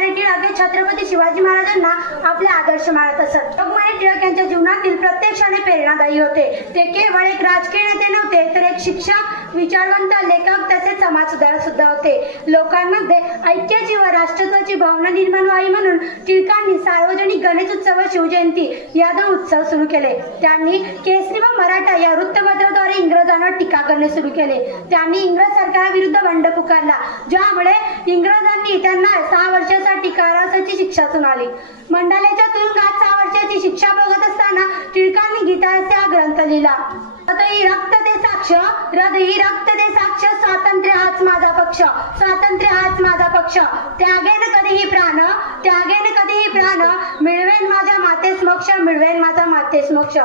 लोकमान्य टिळक हे छत्रपती शिवाजी महाराजांना आपले आदर्श मानत असत। लोकमान्य टिळक यांच्या जीवनातील प्रत्येक क्षण प्रेरणादायी होते। ते केवळ एक राजकीय नेते नव्हते तर एक शिक्षक, विचारवंत, लेखक तसेच समाजसुधारक सुद्धा होते। लोकांमध्ये ऐक्याची व राष्ट्रत्वाची भावना निर्माण व्हावी म्हणून टिळकांनी सार्वजनिक गणेश उत्सव व शिवजयंती या दोन उत्सव सुरू केले। त्यांनी केसरी व मराठा या वृत्तपत्राद्वारे इंग्रजांवर टीका करणे सुरू केले। त्यांनी इंग्रज सरकारविरुद्ध बंड पुकारला, ज्यामुळे इंग्रजांनी त्यांना 6 वर्षासाठी कारावासाची शिक्षा सुनावली। मंडालेच्या तुरुंगात 6 वर्षाची शिक्षा भोगत असताना टिळकांनी गीता हा ग्रंथ लिहिला। हृदयी रक्त दे साक्ष, हृदयी रक्त दे साक्ष, स्वातंत्र्य हाच माझा पक्ष, स्वातंत्र्य हाच माझा पक्ष, त्यागेन कधीही प्राण, त्यागेन कधीही प्राण, मिळवेन माझ्या मातेस मोक्ष, मिळवेन माझा मातेस मोक्ष।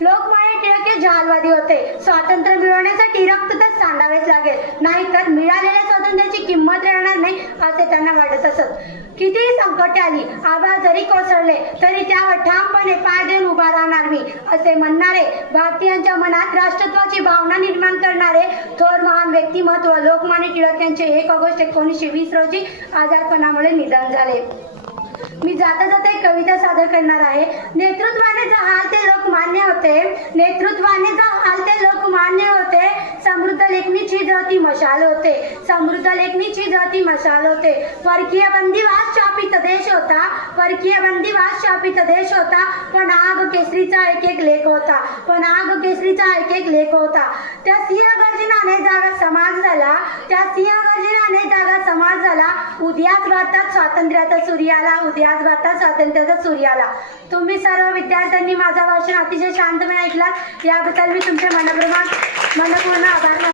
लोकमान्य टिळक हे जहालवादी होते। स्वातंत्र्य मिळवण्यासाठी रक्त तर सांडावेच लागेल, नाहीतर मिळालेल्या स्वातंत्र्याची किंमत राहणार नाही असे त्यांना वाटत असत। कितीही संकटे आली, आभाळ जरी कोसळले तरी त्यावर ठामपणे पाय देऊन उभा राहणार मी असे म्हणणारे, भारतीयांच्या मनात राष्ट्रत्वाची भावना निर्माण करणारे थोर महान व्यक्तिमत्व लोकमान्य टिळक यांचे 1 ऑगस्ट 1920 रोजी आजारपणामुळे निधन झाले। मी जाता जाता एक कविता सादर करणार आहे। नेतृत्वाने जहाल ते लोकमान्य होते, नेतृत्वाने जहाल ते लोकमान्य होते, समृद्ध लेखणीची जळती मशाल होते, समृद्ध लेखणीची जळती मशाल होते। परकीय बंदिवास शापित देश होता, परकीय बंदिवास शापित देश होता, पण आग केसरीचा एक एक लेख होता, पण आग केसरीचा एक एक लेख होता। त्या सिंहगर्जनाने जागा समाज झाला, त्या सिंहगर्जनाने जागा समाज झाला, उद्याच भारतात स्वातंत्र्याचा सूर्य आला, उद्याच भारतात स्वातंत्र्याचा सूर्य आला। तुम्ही सर्व विद्यार्थ्यांनी माझा भाषण अतिशय शांतपणे ऐकलात, याबद्दल मी तुमचे मनपूर्ण आभार मानते।